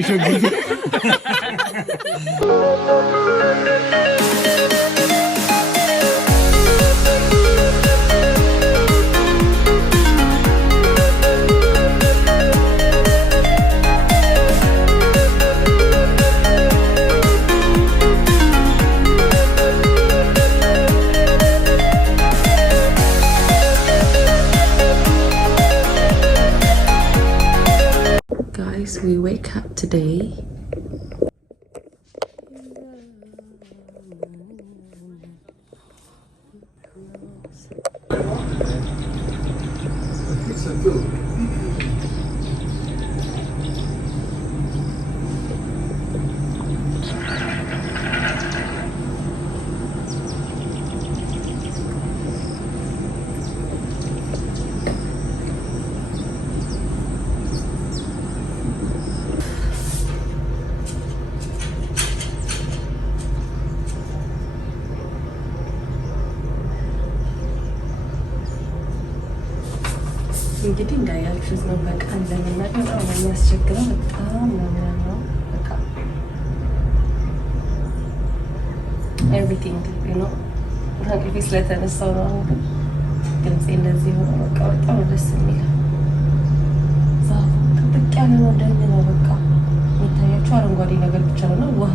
ይሽጉ We wake up today. እንግዲህ እንዳያችሁት ነው። በቃ እንደምናውቅ በጣም የሚያስቸግረው በጣም ነው። በቃ ኤቭሪቲንግ ነው እንቅልፌ ስለተነሳው ነው። አሁን ድምፄ እንደዚህ ሆነ። በቃ በጣም ደስ የሚል ዛፉ ጥቅጥቅ ያለ ነው። ደን ነው። በቃ የሚታያቸው አረንጓዴ ነገር ብቻ ነው። ውሃ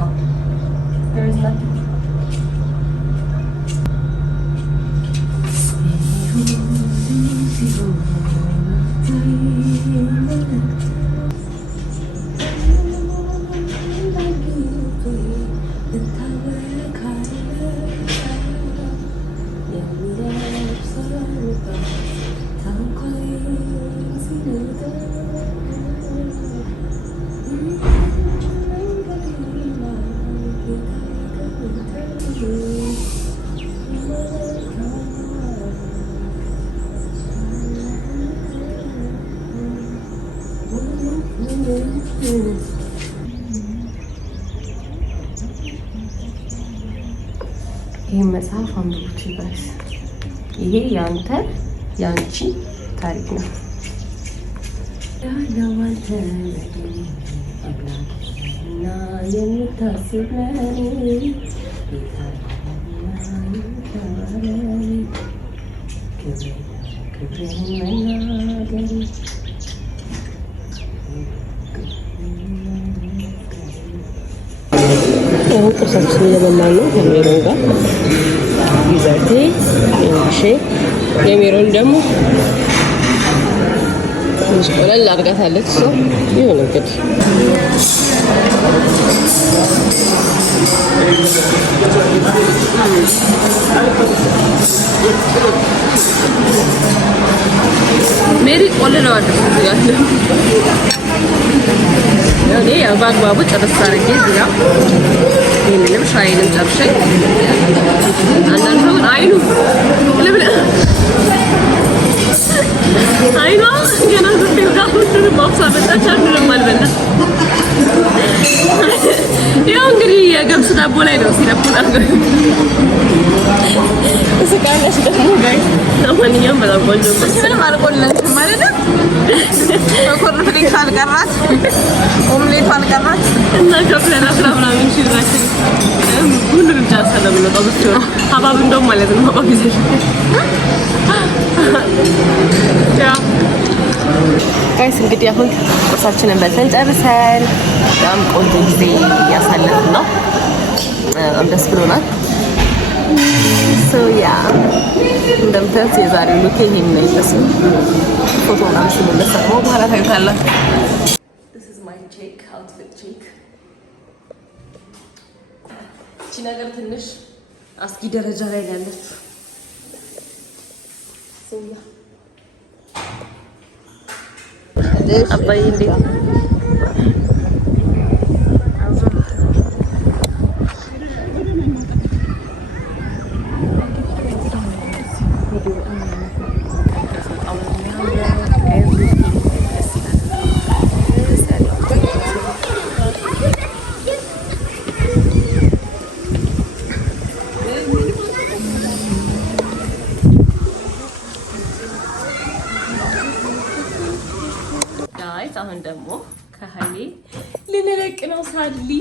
ይህ መጽሐፍ አንብቡት ይባስ። ይሄ ያንተ ያንቺ ታሪክ ነው። ያለዋንተ እና የምታስብ ቁርሳችን እየበላን ነው ከሜሮን ጋር ይዘቴ እንሺ የሜሮን ደግሞ ትንሽ ቆለል አድርጋታለች። ሰው ይሁን እንግዲህ ሜሪ ቆለለዋል ያለ እኔ በአግባቡ ጨርሳ አድርጌ እዚያ ይህንንም ሻይንም ጨርሼ አንዳንድ ሰው አይኑ አይኗ ገና ዝም ጋር ሁሉንም ማብሳ መጣች። አንዱንም አልበላ። ያው እንግዲህ የገብስ ዳቦ ላይ ነው ሲነፉን አድርገው እስካለሽ ደግሞ ጋይ ለማንኛውም በጣም ቆንጆ ነው። ምንም አልቆለልሽም ማለት ነው። ኮርን ፍሬክ አልቀራት ኦምሌት አልቀራት እና ከፍለና ምናምን ሽራችን ሁሉንም ጫሰለም ነው ታውቁት ነው። ሀባብ እንደውም ማለት ነው ሀባብ ይዘሽ ያ ጋይስ እንግዲህ አሁን ቁርሳችንን በልተን ጨርሰን በጣም ቆንጆ ጊዜ እያሳለፍን ነው። በጣም ደስ ብሎናል። ያ እንደምታዩት የዛሬው ሉክ ይሄን ነው ይመስላል። ፎቶ ምናምን ስንነሳ ነው በኋላ ታዩታላችሁ። This is my check outfit check። እቺ ነገር ትንሽ አስጊ ደረጃ ላይ ያለች አባዬ እንዴት አሁን ደግሞ ልንለቅ ነው ሳድሊ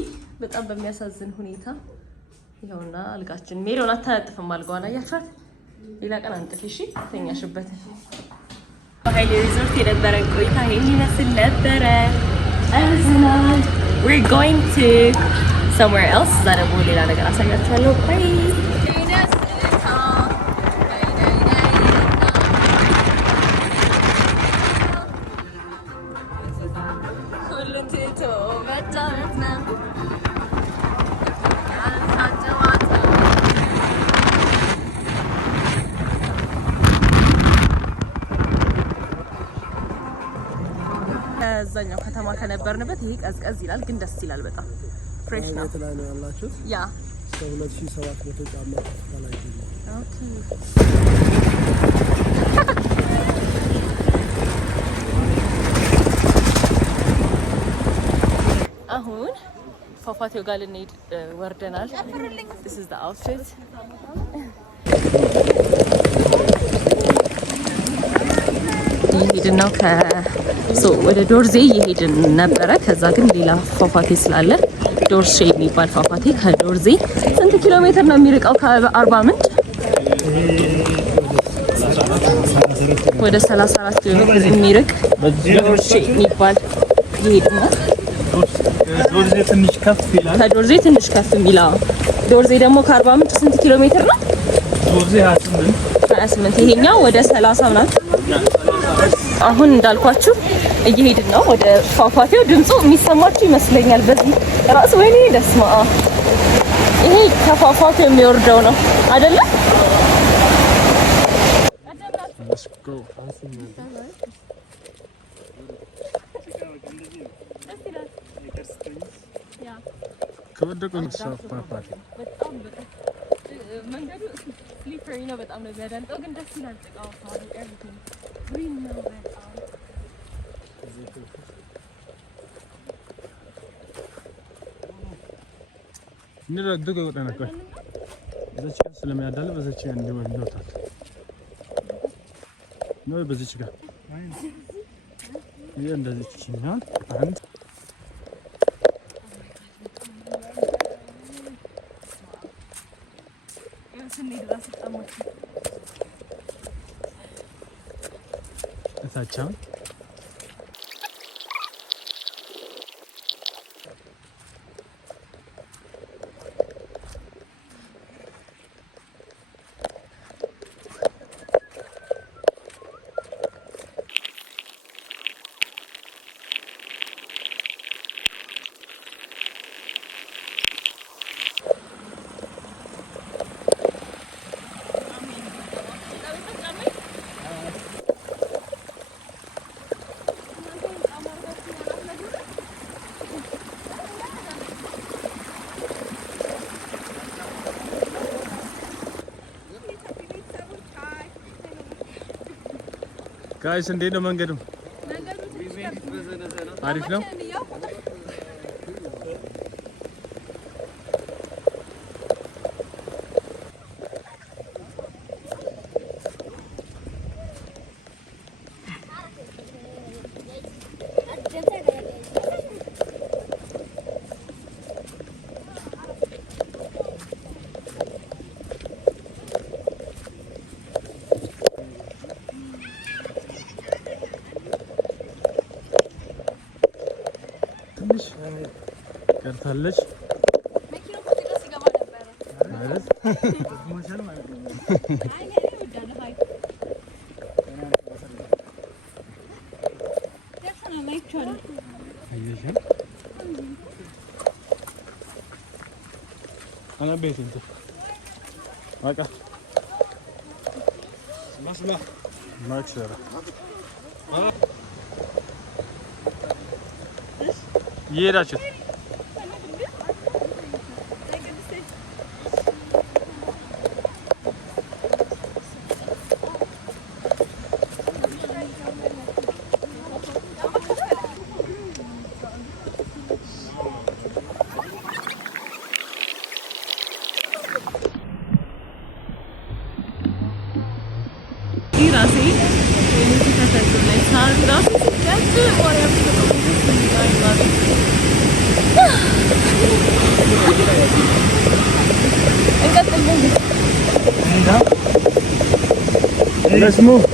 በጣም በሚያሳዝን ሁኔታ ይኸውና አልጋችን ሜሮን አታነጥፍም አልጋዋን አያችኋት ሌላ ቀን አንጥፊ እሺ ተኛሽበትን በኃይሌ ሪዞርት የነበረን ቆይታ ይሄን ይመስል ነበረ we're going to somewhere else እዛ ደግሞ ሌላ ነገር አሳያችኋለሁ ባይ ከዛኛው ከተማ ከነበርንበት ይሄ ቀዝቀዝ ይላል ግን ደስ ይላል በጣም ፍሬሽ ነው ላይ ነው ያላችሁት ያ እስከ 2700 ጫማ ላይ ኦኬ አሁን ፏፏቴው ጋር ልንሄድ ወርደናል this is the outfit እየሄድን ነው ወደ ዶርዜ እየሄድን ነበረ ከዛ ግን ሌላ ፏፏቴ ስላለ ዶርሼ የሚባል ፏፏቴ ከዶርዜ ስንት ኪሎ ሜትር ነው የሚርቀው ከአርባ ምንጭ ወደ 34 ኪሎ ሜትር የሚርቅ ዶርሼ የሚባል ይሄድና ዶርዜ ትንሽ ከፍ ይላል ከዶርዜ ትንሽ ከፍ የሚለው ዶርዜ ደግሞ ከአርባ ምንጭ ስንት ኪሎ ሜትር ነው ዶርዜ 28 ይሄኛው ወደ 30 ምናምን አሁን እንዳልኳችሁ እየሄድን ነው ወደ ፏፏቴው ድምፁ የሚሰማችሁ ይመስለኛል በዚህ ራስ ወይኔ ደስማ ይሄ ከፏፏቴው የሚወርደው ነው አይደለ Let's go. ከወደቁ እንስሳፋፋት በጣም መንገዱ ስሊፐሪ ነው በጣም ነው የሚያዳልጠው ግን ደስ ይላል ጭቃው ታዲያ ኤቭሪቲንግ ግሪን ነው በጣም ንረዱ ገውጠና ቆይ በዚህ ስለሚያዳል በዚህ እንዲወጣት ነው በዚህ ጋር ይሄ እንደዚህ ነው አንድ እታቻው ጋይስ እንዴት ነው መንገዱ? አሪፍ ነው። ትንሽ ቀርታለች መኪናው ከዚህ ጋር ሲገባ ነበር ማለት ማሻአላ ማለት ነው አይ ወዳለ ሃይ ደርሰና ማይቻል አይሽ አና ቤት እንት በቃ ማስማ ማክሰራ እየሄዳችሁ ራሴ ተሰጥቶኝ ሳንራሱ let's move.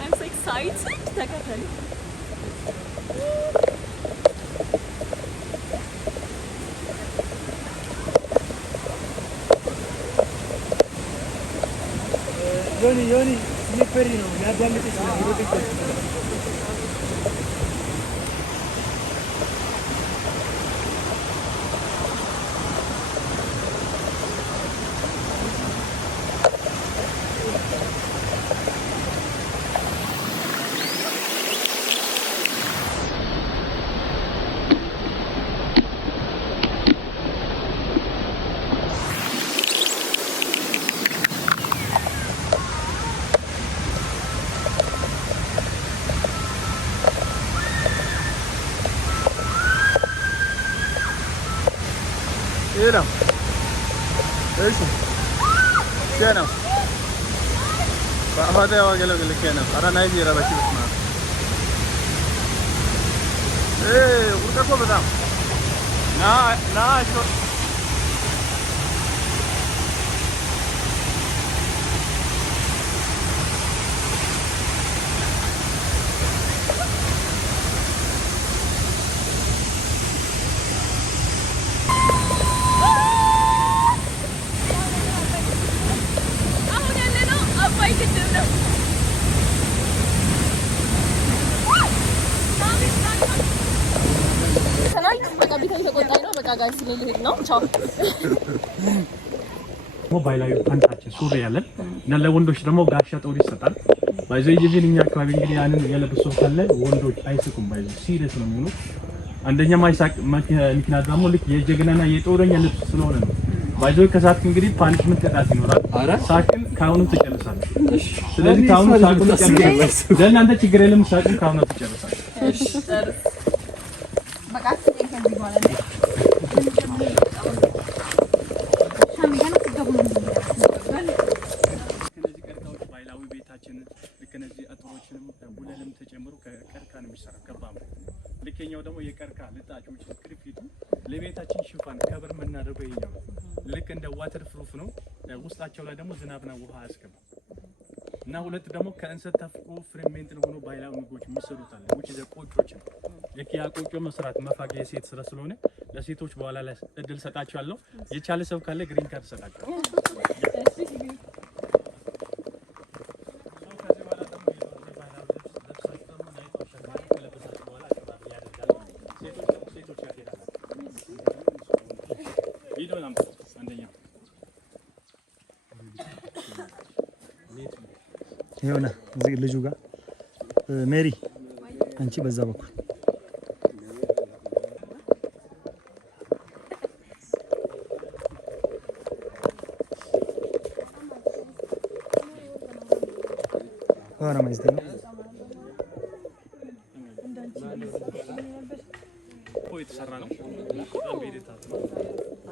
I'm so excited. ተከተሉ ዮኒ ስሊፐሪ ነው ያዳምጥሽ ነው ይሮጥሽ ايه ده ايش كده فهذا هو قال لك كده انا نايجي راه باش اسمع ايه وتاكو بدام نا شو ሞባይላዊ ፓንታችን ሱሪ ያለን እና ለወንዶች ደግሞ ጋሻ ጦር ይሰጣል። ባይዘው ይጅብን እኛ አካባቢ እንግዲህ ያንን የለበሱ ካለ ወንዶች አይስቁም። ባይዘው ሲሪየስ ነው የሚሆኑት። አንደኛ ማይሳቅ ምክንያት ደግሞ ልክ የጀግናና የጦረኛ ልብስ ስለሆነ ነው። ባይዘው ከሳቅ እንግዲህ ፓኒሽመንት ቅጣት ይኖራል። ሳቅን ካሁኑ ትጨርሳለህ። እሺ፣ ስለዚህ ካሁኑ ሳቅን ትጨርሳለህ። ለእናንተ ችግር የለም። ሳቅን ካሁኑ ትጨርሳለህ። እሺ፣ በቃ ከዚህ በኋላ ልከኛው ደግሞ የቀርካ ልጣጮች ስክሪፕቱ ለቤታችን ሽፋን ከበር መናደርገው ይኛው ልክ እንደ ዋተር ፕሩፍ ነው። ውስጣቸው ላይ ደግሞ ዝናብና ውሃ አያስገባ እና ሁለት ደግሞ ከእንሰት ተፍቆ ፍሬሜንት ሆኖ ባህላዊ ምግቦች የሚሰሩት አለ which is ቆጮች ነው። ልክ ያ ቆጮ መስራት መፋቂያ የሴት ስራ ስለሆነ ለሴቶች በኋላ ላይ እድል ሰጣቸዋለሁ። የቻለ ሰው ካለ ግሪን ካርድ ሰጣቸው። የሆነ እዚህ ልጁ ጋር ሜሪ አንቺ በዛ በኩል ሆነ ማለት ነው። የተሰራ ነው በጣም ቤደታት ነው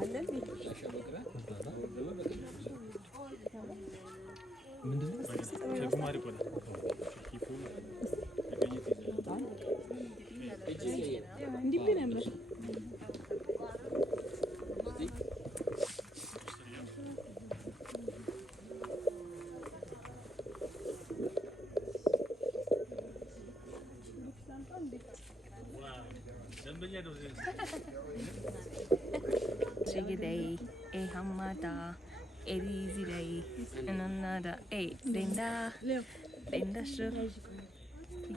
አለን ምንድነው ከጉማሬ ቆዳ Day, a hamada, a easy day, and another 8 Linda. በኢንዱስትሪ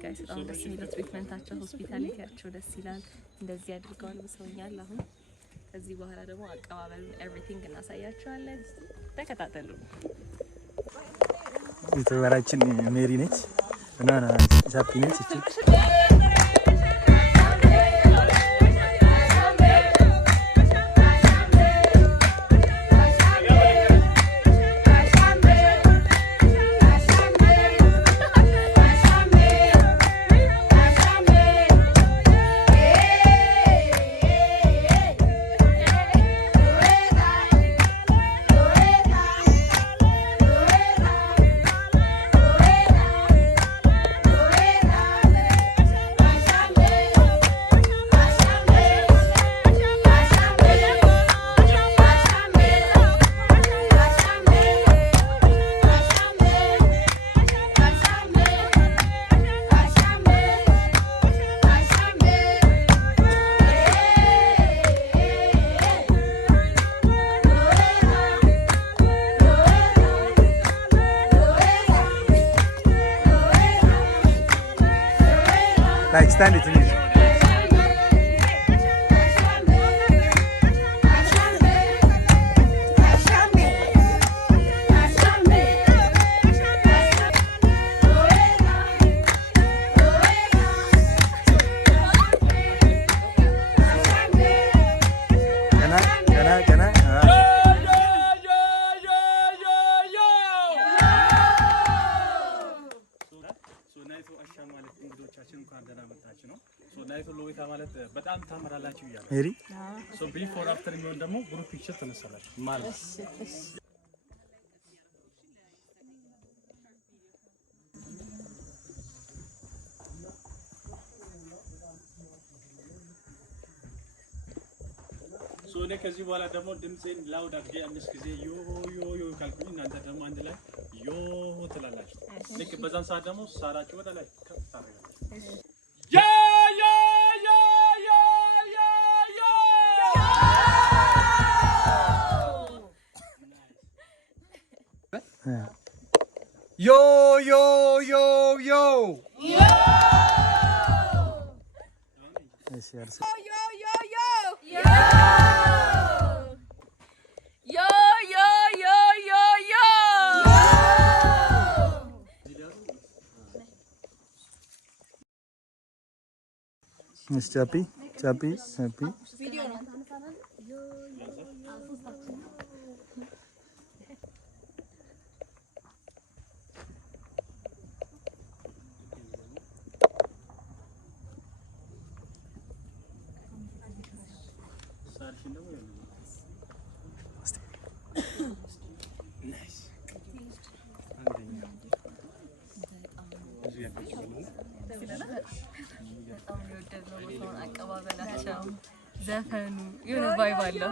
ጋይስ በጣም ደስ የሚለው ትሪትመንታቸው ሆስፒታሊቲያቸው ደስ ይላል። እንደዚህ አድርገዋል ብሰውኛል። አሁን ከዚህ በኋላ ደግሞ አቀባበሉን ኤቭሪቲንግ እናሳያቸዋለን። ተከታተሉ። የተወራችን ሜሪ ነች እና ቻፒ ነች እቺ like stand it in it. በጣም ታምራላችሁ ይያለ ሜሪ ሶ ቢፎር አፍተር የሚሆን ደግሞ ግሩፕ ፒክቸር ተነሳላችሁ ማለት ሶ እኔ ከዚህ በኋላ ደግሞ ድምጼን ላውድ አድርጌ አምስት ጊዜ ዮ ዮ ዮ ካልኩኝ እናንተ ደግሞ አንድ ላይ ዮ ትላላችሁ። ልክ በዛን ሰዓት ደግሞ ሳራችሁ ወደ ላይ ከፍ ታደርጋላችሁ። ያ ያ Yo yo yo yo yo yes yes yo yo yo yo yo yo yo yo yo Miss Chappy happy video በጣም የወደድነው ቦታውን አቀባበላቸው ዘፈኑ የሆነ ቫይብ አለው።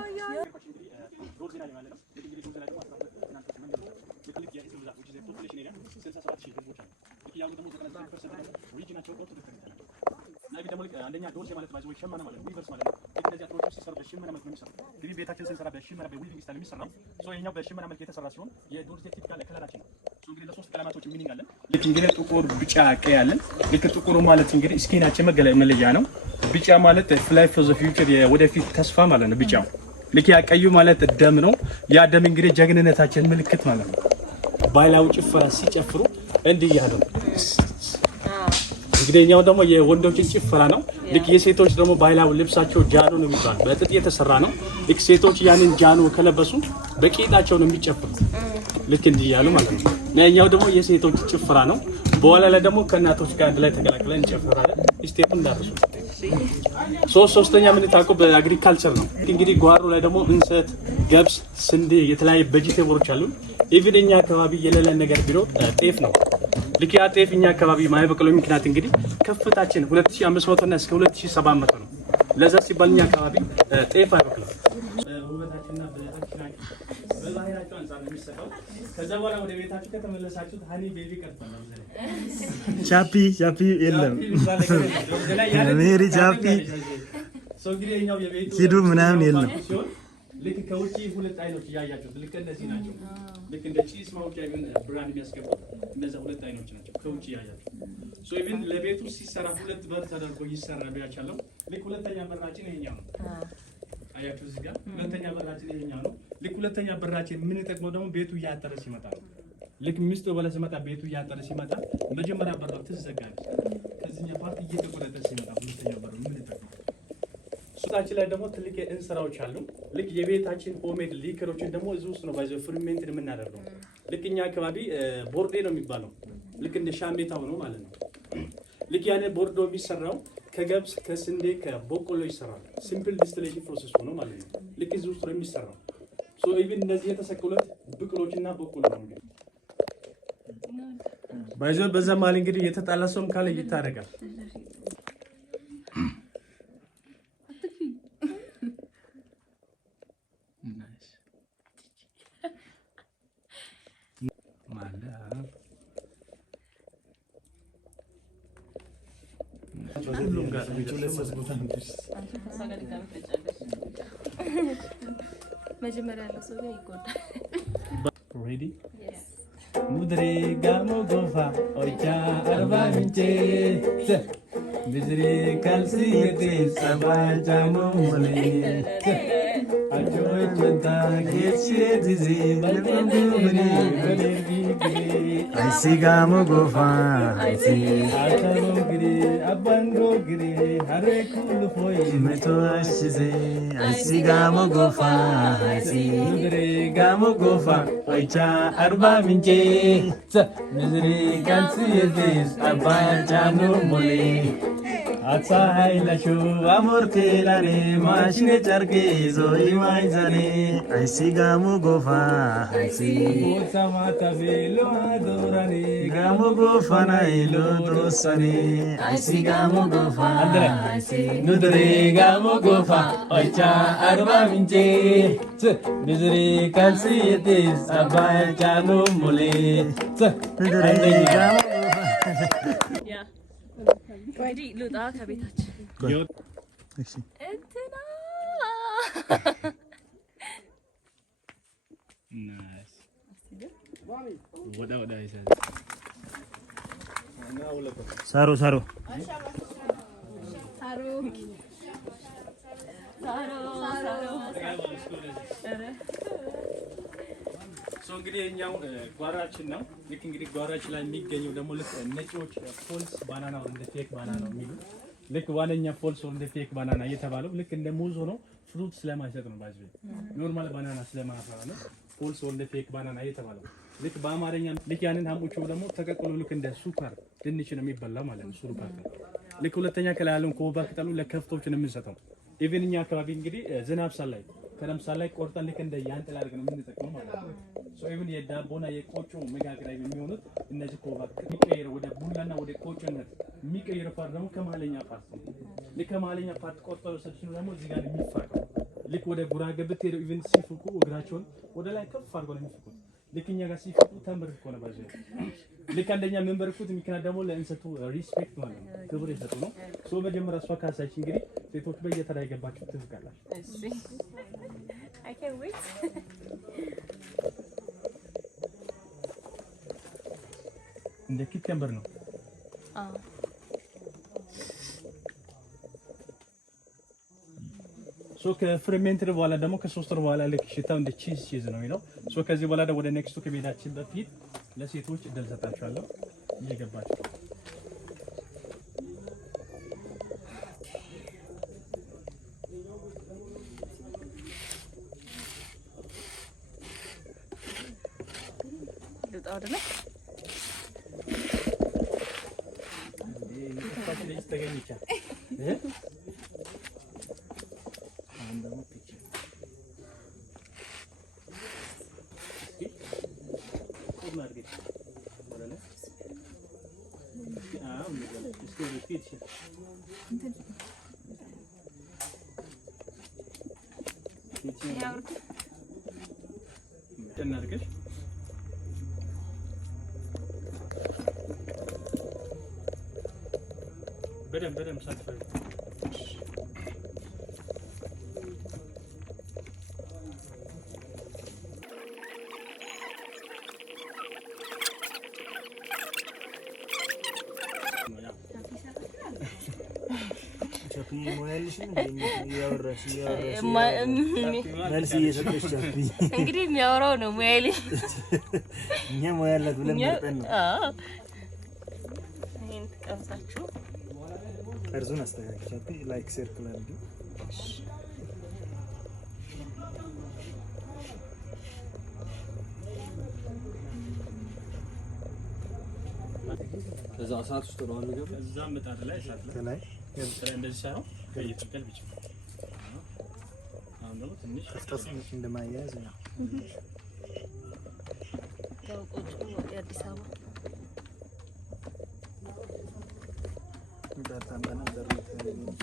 አንደኛ ዶርሴ ማለት ባይዘው ሸመና ማለት ዊቨርስ ማለት ነው። እነዚህ አትሮች ሲሰሩ በሽመና መልክ ነው የሚሰራው። እንግዲህ ቤታችን ስንሰራ በሽመና በዊቪንግ ስታይል የሚሰራው ሶ የኛው በሽመና መልክ የተሰራ ሲሆን የዶርሴ ቲፒካል ከለራችን ነው። ሶ እንግዲህ ለሶስት ቀለማቶች ሚኒንግ አለን። ልክ እንግዲህ ጥቁር፣ ቢጫ፣ ቀይ አለን። ልክ ጥቁሩ ማለት እንግዲህ ስኪናችን መለያ ነው። ቢጫ ማለት ፍላይ ፎር ዘ ፊውቸር የወደፊት ተስፋ ማለት ነው ቢጫው። ልክ ያ ቀዩ ማለት ደም ነው። ያ ደም እንግዲህ ጀግንነታችን ምልክት ማለት ነው። ባይላው ጭፈራ ሲጨፍሩ እንዲህ ያሉ እንግዲህኛው ደግሞ የወንዶችን ጭፈራ ነው። ልክ የሴቶች ደግሞ ባህላዊ ልብሳቸው ጃኖ ነው የሚባለው። በጥጥ የተሰራ ነው። ልክ ሴቶች ያንን ጃኖ ከለበሱ በቂጣቸው ነው የሚጨፍሩት። ልክ እንዲህ ያሉ ማለት ነው። ያኛው ደግሞ የሴቶች ጭፈራ ነው። በኋላ ላይ ደግሞ ከእናቶች ጋር አንድ ላይ ተቀላቅለን እንጨፍራለን። ስቴፑን እንዳርሱ ሶስተኛ ምን ታውቁ በአግሪካልቸር ነው። እንግዲህ ጓሮ ላይ ደግሞ እንሰት፣ ገብስ፣ ስንዴ የተለያዩ ቬጂቴብሎች አሉ። ኢቭን እኛ አካባቢ የሌለ ነገር ቢሮ ጤፍ ነው። ልክ ያ ጤፍ እኛ አካባቢ ማይበቅለው ምክንያት እንግዲህ ከፍታችን 2500 እና እስከ 2700 ነው። ለዛ ሲባል እኛ አካባቢ ጤፍ አይበቅልም። ውበታችንና በባህላችሁ አንፃር ነው የሚሰራው። ከዛ በኋላ ወደ ቤታችሁ ከተመለሳችሁ ሃኒ ቤቢ ቀርቷል። ቻፒ የለም ሜሪ ቻፒ ኪዱ ምናምን የለም። ልክ ከውጪ ሁለት አይኖች ያያችሁት ልክ እንደዚህ ናቸው። ልክ እንደ ቺስ ማውጫ ይሁን ብራንድ የሚያስገቡት እነዚህ ሁለት አይኖች ናቸው ከውጪ ያያችሁት። ሶ ኢቭን ለቤቱ ሲሰራ ሁለት በር ተደርጎ ይሰራ ቢያቻለው ልክ ሁለተኛ በራችን ይሄኛው ነው። አያችሁ እዚህ ጋር ሁለተኛ በራችን ይሄኛው ነው። ልክ ሁለተኛ በራችን ምን ተጠቅመው ደግሞ ቤቱ እያጠረ ሲመጣ ነው። ልክ ሚስቱ በለ ሲመጣ ቤቱ እያጠረ ሲመጣ መጀመሪያ በራው ትዘጋለች። ከዚህኛው ፓርት እየተቆረጠ ሲመጣ ሁለተኛ በሩ ምን ተጠቅመው ሱታችን ላይ ደግሞ ትልቅ እንስራዎች አሉ። ልክ የቤታችን ሆሜድ ሊከሮችን ደግሞ እዚህ ውስጥ ነው ባይዘው ፍሪሜንት የምናደርገው። ልክ እኛ አካባቢ ቦርዴ ነው የሚባለው። ልክ እንደ ሻሜታው ነው ማለት ነው። ልክ ያኔ ቦርዶ የሚሰራው ከገብስ ከስንዴ ከበቆሎ ይሰራል። ሲምፕል ዲስቲሌሽን ፕሮሰስ ሆኖ ማለት ነው። ልክ እዚህ ውስጥ ነው የሚሰራው። ሶ ኢቭን እነዚህ የተሰቀሉት ብቅሎችና በቆሎ ነው እንግዲህ ባይዘው በዛ ማለት እንግዲህ የተጣላ ሰውም ካለ ይታረጋል። መጀመሪያ ያለው ሰው ግን ይጎዳል። Ready? Yes. Mudre gamo gofa ocha arba minche Mudre kalsi yete sabaja mumule Ajoy chanta geche dizi balbandu mune balergi gire Aisi gamo gofa aisi Acharo gire abango gire hare kul foi meto ashize Aisi gamo gofa aisi Mudre gamo gofa ocha arba minche Mudre kalsi yete sabaja mumule Atsa haylashu amorte lare mashine charge zoi maizane Aisi gamo gofa aisi Bosa mata velo adorani gamo gofa na ilo dosane Aisi gamo gofa aisi Nudre gamo gofa ocha arba minche Nudre kalsi yetis abaja mumule Nudre gamo ያ ወዲ ልውጣ ከቤታችን gofa እንትና Nice. Wada isa. Saru saru ሶ እንግዲህ እኛው ጓራችን ነው። ልክ እንግዲህ ጓራችን ላይ የሚገኘው ደግሞ ልክ ነጮች ፎልስ ባናና ወር እንደ ፌክ ባናና ነው የሚሉት። ልክ ዋነኛ ፎልስ ወር እንደ ፌክ ባናና እየተባለው ልክ እንደ ሙዝ ሆኖ ፍሩት ስለማይሰጥ ነው። ባይዘ ኖርማል ባናና ስለማያፈራ ነው ፎልስ ወር እንደ ፌክ ባናና እየተባለው። ልክ በአማርኛ ልክ ያንን ሀምቦቹ ደግሞ ተቀቅሎ ልክ እንደ ሱፐር ድንች ነው የሚበላው ማለት ነው። ሱፐር ልክ ሁለተኛ ከላይ ያለውን ኮባ ቅጠሉ ለከፍቶች ነው የምንሰጠው። ኢቭን እኛ አካባቢ እንግዲህ ዝናብ ሳላይ ከረምሳል ላይ ቆርጠን ልክ እንደ ያንጥላ አድርገን የምንጠቀመው ማለት ነው። ሶ ኢቭን የዳቦና የቆጮ መጋገሪያ የሚሆኑት እነዚህ ኮባ የሚቀየረው ወደ ቡላና ወደ ቆጮነት የሚቀየረው ፓርት ደግሞ ከመሀለኛ ፓርት ነው። ልክ ከመሀለኛ ፓርት ቆርጠው ሰብስኑ ደግሞ እዚህ ጋር የሚፋቀው ልክ ወደ ጉራጌ ብትሄዱ ኢቭን ሲፍቁ እግራቸውን ወደ ላይ ከፍ አድርገው ነው የሚፍቁት። ልክ እኛ ጋር ሲፍቁ ተንበርክኮ ነው ባይዘ ልክ አንደኛ መንበርኩት ምክንያት ደግሞ ለእንሰቱ ሪስፔክት ማለት ነው ክብር ይሰጡ ነው። ሶ መጀመሪያ እሷ ካሳች እንግዲህ ሴቶች በየተራ የገባችሁ ትፍቃላችሁ። እሺ I can't wait. እንደ ኪከምበር ነው። ሶ ከፍሬሜንትድ በኋላ ደግሞ ከ3 ወር በኋላ ልክ ሽታው እንደ ቺዝ ነው የሚለው። ሶ ከዚህ በኋላ ወደ ኔክስቱ ከቤታችን በፊት ለሴቶች እድል ሰጣችኋለሁ እየገባችሁ እናድርግሽ በደንብ ሳትፈሪ ሞያልሽ እንዴ ያወራሽ መልስ እየሰጠሽ ቻፒ እንግዲህ የሚያወራው ነው ሞያሊ እኛ ሞያላት ብለን መርጠን ነው ይሄን ተቀምሳችሁ ጠርዙን አስተካክል ቻፒ ላይክ ሰርክል አድርጊ ከዛ ሰዓት ውስጥ ነው አሉ ገብ እዛ ምጣድ ላይ ሰዓት ላይ እንደዚህ ሳይሆን ከይተከል ብቻ አሁን ደግሞ ትንሽ አስተሳሰብሽ እንደማያያዝ ነው ያው ቆጮ የአዲስ አበባ ዳታም በነበር ነው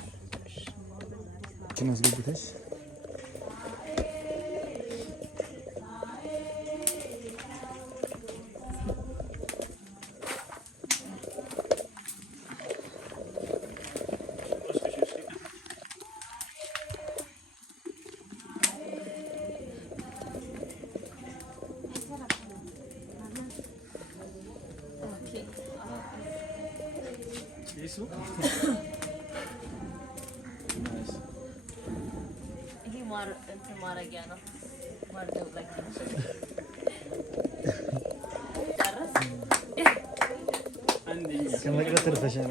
ችነስ ግብተሽ Isso? Nice. ይሄ ማር እንትን ማረጊያ ነው ማር ነው ላይክ አንደኛ ከመቅረት ተርፈሻል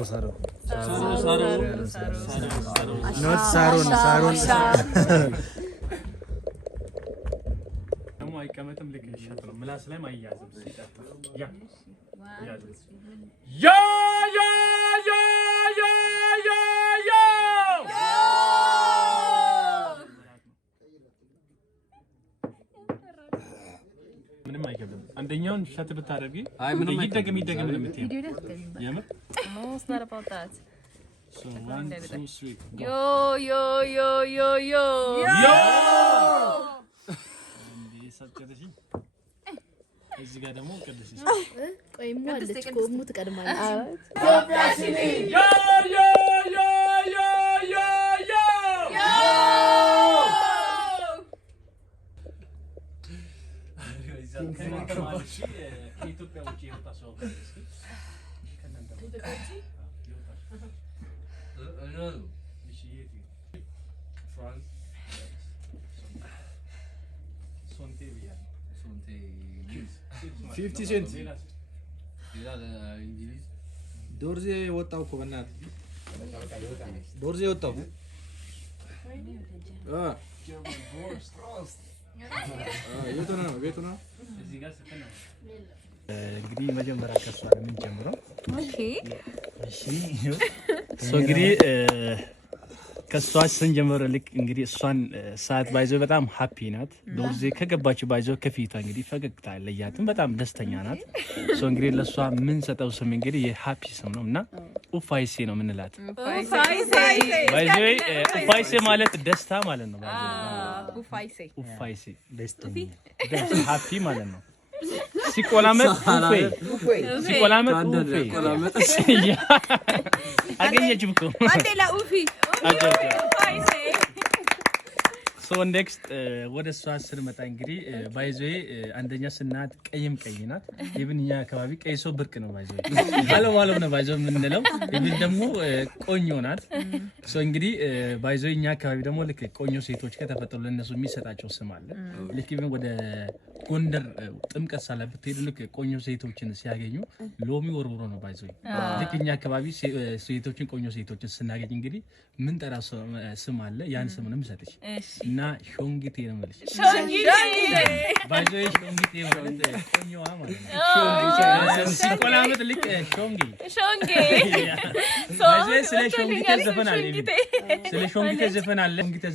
ሳሮ ኖት ሳሮን ደግሞ አይቀመጥም ልክ ይሻት ነው ምላስ ላይ ማያያዝም ሲጣጣ ያ ምንም አይከብድም አንደኛውን ሸት ብታደርጊ ይደገም ነው የምትይው የምር it's not about that so 1 2 3 yo እንዴ ሰጥተሽ እዚህ ጋር ደግሞ ቅድስት ቆይሙ አለች ቆሙ ትቀድማለች ከኢትዮጵያ ውጪ የወጣ ሰው ፍራንስ 50 cents ይላል እንግሊዝ ዶርዜ ወጣው እኮ በእናትህ ዶርዜ ወጣው ቤቱ ነው እዚህ ጋር ስትነ እንግዲህ መጀመሪያ ከሷ ምን ጀምረው ኦኬ እሺ እንግዲህ ከሷ ስንጀምር ልክ እንግዲህ እሷን ሰዓት ባይዘው በጣም ሃፒ ናት ዶርዜ ከገባች ባይዘው ከፊቷ እንግዲህ ፈገግታ ለያትም በጣም ደስተኛ ናት እንግዲህ ለሷ ምን ሰጠው ስም እንግዲህ የሃፒ ስም ነውና ኡፋይሴ ነው ምንላት ባይዘው ኡፋይሴ ማለት ደስታ ማለት ነው ባይዘው ኡፋይሴ ደስታ ሃፒ ማለት ነው ሲቆላመጥ ሲቆላመጥ አገኘችም እኮ አንዴላ ኡፊ ሶ ኔክስት ወደ እሷ ስንመጣ እንግዲህ ባይዘይ አንደኛ ስናት ቀይም ቀይ ናት ኢቭን እኛ አካባቢ ቀይ ሰው ብርቅ ነው ባይዘይ አለው ነው ባይዘው የምንለው ኢቭን ደግሞ ቆኞ ናት ሶ እንግዲህ ባይዘይ እኛ አካባቢ ደግሞ ልክ ቆኞ ሴቶች ከተፈጠሩ ለነሱ የሚሰጣቸው ስም አለ ልክ ኢቭን ወደ ጎንደር ጥምቀት ሳለበት ሄዱ ልክ ቆኞ ሴቶችን ሲያገኙ ሎሚ ወርውሮ ነው ባይዘይ ልክ እኛ አካባቢ ሴቶችን ቆኞ ሴቶችን ስናገኝ እንግዲህ ምን ጠራ ስም አለ ያን ስም ነው የምሰጥሽ እና ሾንጊቴ ነው ማለት ሾንጊቴ ባይዘይ ሾንጊቴ ማለት ቆኞዋ ማለት ነው ሲቆላመጥ ልክ ሾንጊ ባይዘይ ስለ ሾንጊቴ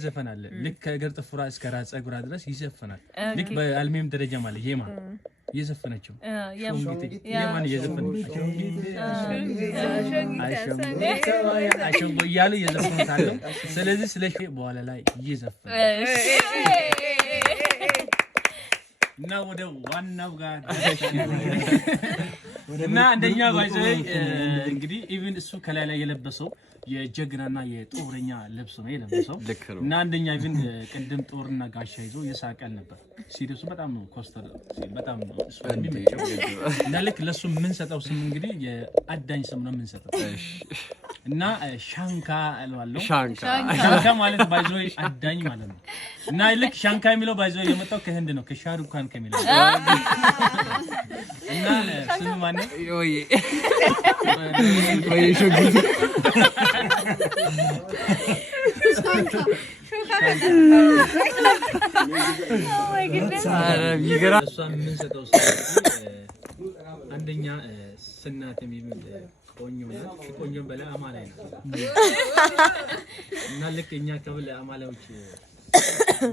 ዘፈን አለ ልክ ከእግር ጥፍሯ እስከ ራስ ፀጉሯ ድረስ ይዘፈናል ልክ በአልሚም ደረጃ ማለት የማ የዘፈነችው የማን የዘፈነችው አሸንጎ እያሉ የዘፈኑታል ስለዚህ ስለ በኋላ ላይ ይዘፈናል እና ወደ ዋናው ጋር እና አንደኛ ባይዘይ እንግዲህ ኢቭን እሱ ከላይ ላይ የለበሰው የጀግናና የጦረኛ ልብስ ነው የለበሰው እና አንደኛ ኢቭን ቅድም ጦርና ጋሻ ይዞ የሳቀል ነበር ሲሪየሱ በጣም ነው ኮስተር በጣም እሱ የሚመቸው እና ልክ ለሱ ምን ሰጠው ስም እንግዲህ የአዳኝ ስም ነው ምን ሰጠው እና ሻንካ አለዋለሁ ሻንካ ማለት ባይዘይ አዳኝ ማለት ነው እና ልክ ሻንካ የሚለው ባይዘይ የመጣው ከህንድ ነው ከሻሩካን ከሚለው እና ስሙ ማን ነው ዮዬ ሾጉ አንደኛ ስናት የሚል ቆንጆ በላይ አማላይ ነው እና ልክ እኛ ከበለ አማላዮች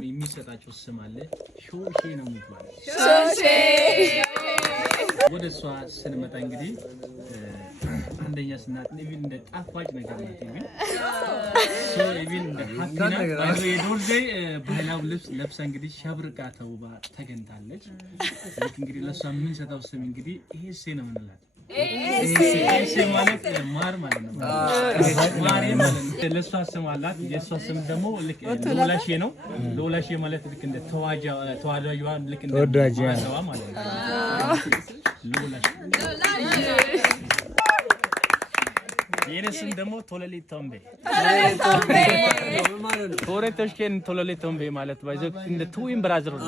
የሚሰጣቸው ስም አለ ሾሼ ነው የሚባለው ሾሼ ወደ እሷ ስንመጣ እንግዲህ አንደኛ ስናት ኢቭን እንደ ጣፋጭ ነገር ናት ኢቭን እንደ ሀፒና የዶርዜ ባህላዊ ልብስ ለብሳ እንግዲህ ሸብርቃ ተውባ ተገንታለች እንግዲህ ለሷ ምን ሰጣው ስም እንግዲህ ይሄ ነው የምንላት ኤሴ ማለት ማር ማለት ነው ማር ማለት ነው ለሷ ስም አላት የሷ ስም ደግሞ ልክ ሎላሼ ነው ሎላሼ ማለት ልክ እንደ ተዋዳጅዋ ልክ እንደ ተዋዳጅዋ ማለት ነው ሎላሼ የነስም ደግሞ ቶለሊ ቶምቤ ቶሬቶሽኬን ቶለሊ ቶምቤ ማለት ባይዘው እንደ ትዊን ብራዘር ነው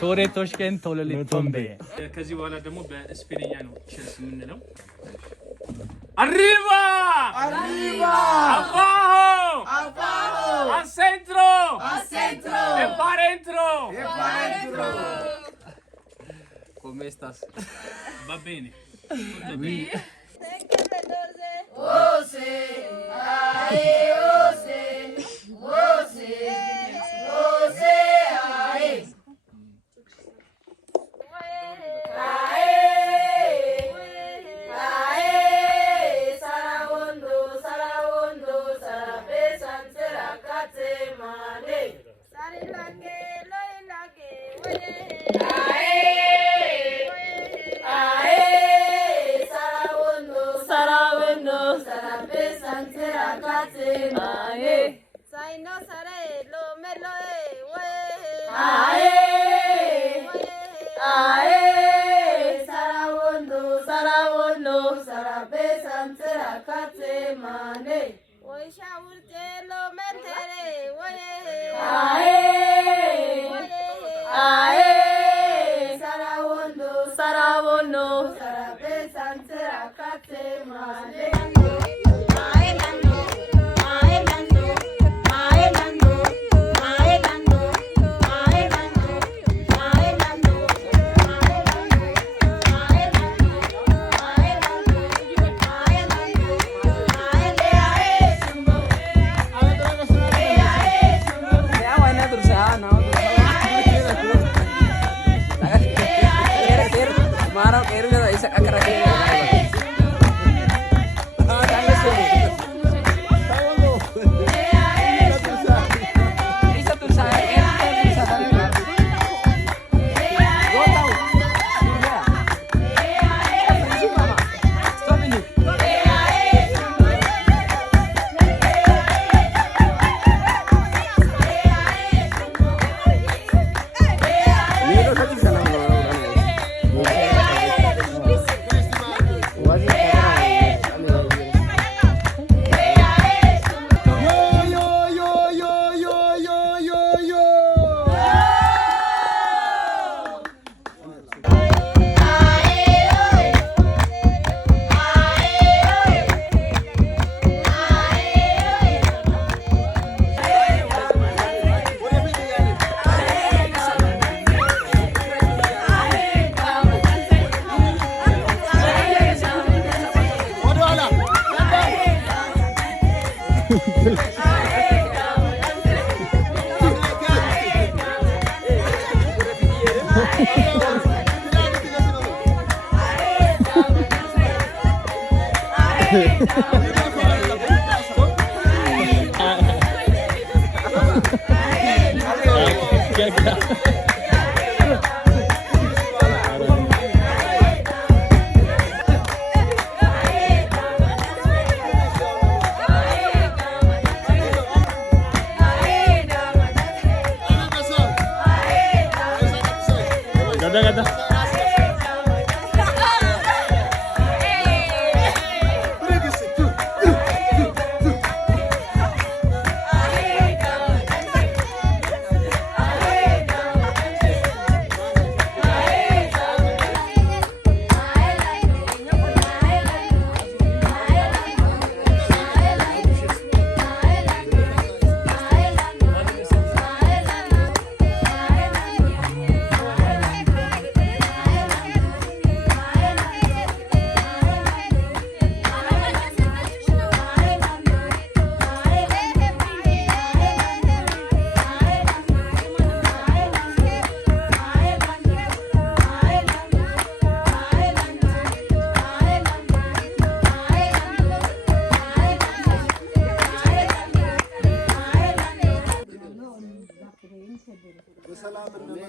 ቶሬቶሽኬን ቶለሊ ቶምቤ ከዚህ በኋላ ደግሞ በስፔንኛ ነው ቼልሲ የምንለው arriba arriba abajo abajo al centro e para dentro come estás va bene Okay.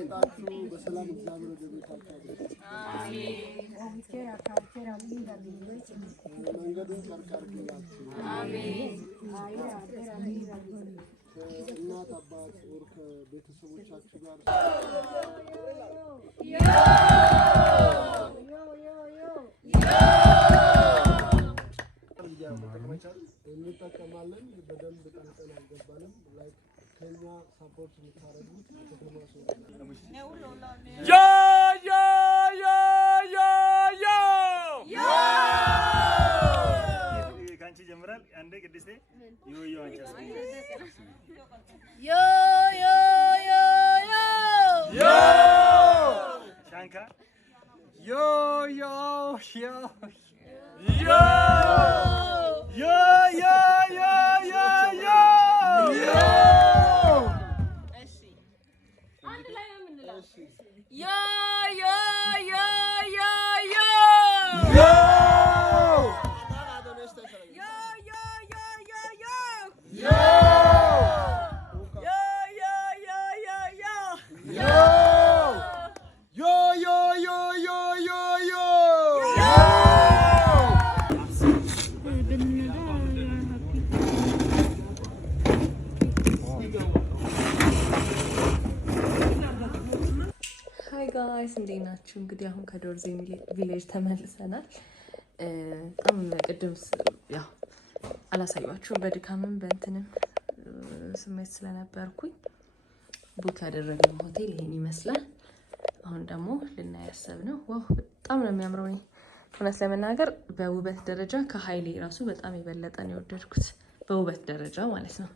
መጣችሁ በሰላም እግዚአብሔር ወደ ቤታችሁ መንገዱን ጨርቅ አድርግላችሁ እናት አባት ወር ከቤተሰቦቻችሁ ጋር እንጠቀማለን። በደንብ ጠንቀን አልገባንም። ላይክ ከኛ ሰፖርት የምታደርጉት ከተማ ሰው ዮ ዮ ዮ ዮ ዮ ዮ ካንቺ ጀምራል። አንዴ ቅድስቴ ዮ ዮ አንቺ ዮ ዮ ዮ ዮ ዮ ሻንካ ዮ ዮ ዮ ዮ ዮ ዮ ዮ ዮ ዮ እሺ አንድ ላይ ነው የምንለው ዮ ዮ ዮ ዮ ዮ ዮ ጋይስ እንዴት ናችሁ? እንግዲህ አሁን ከዶርዜ ቪሌጅ ተመልሰናል። በጣም ቅድም ያው አላሳያችሁም በድካምም በእንትንም ስሜት ስለነበርኩኝ ቡክ ያደረግነው ሆቴል ይሄን ይመስላል። አሁን ደግሞ ልናይ ያሰብነው ዋው በጣም ነው የሚያምረው። እውነት ለመናገር በውበት ደረጃ ከሀይሌ ራሱ በጣም የበለጠ ነው የወደድኩት፣ በውበት ደረጃ ማለት ነው።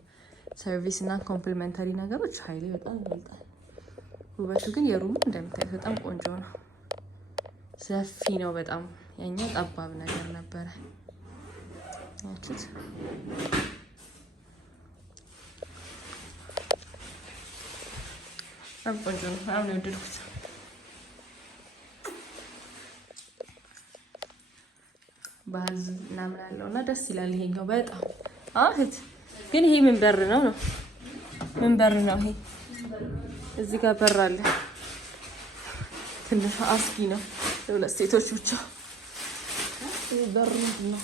ሰርቪስ እና ኮምፕሊመንታሪ ነገሮች ሀይሌ በጣም ይበልጣል። ውበቱ ግን የሩሙ እንደምታዩት በጣም ቆንጆ ነው። ሰፊ ነው በጣም። ያኛው ጠባብ ነገር ነበረ። ያችሁት በጣም ቆንጆ ነው። በጣም ነው የወደድኩት። ባዝ ምናምን አለው እና ደስ ይላል። ይሄኛው በጣም አህት ግን ይሄ ምን በር ነው? ምን በር ነው ይሄ? እዚህ ጋር በር አለ። ትንሽ አስጊ ነው ለሁለት ሴቶች ብቻ። ይሄ በር ነው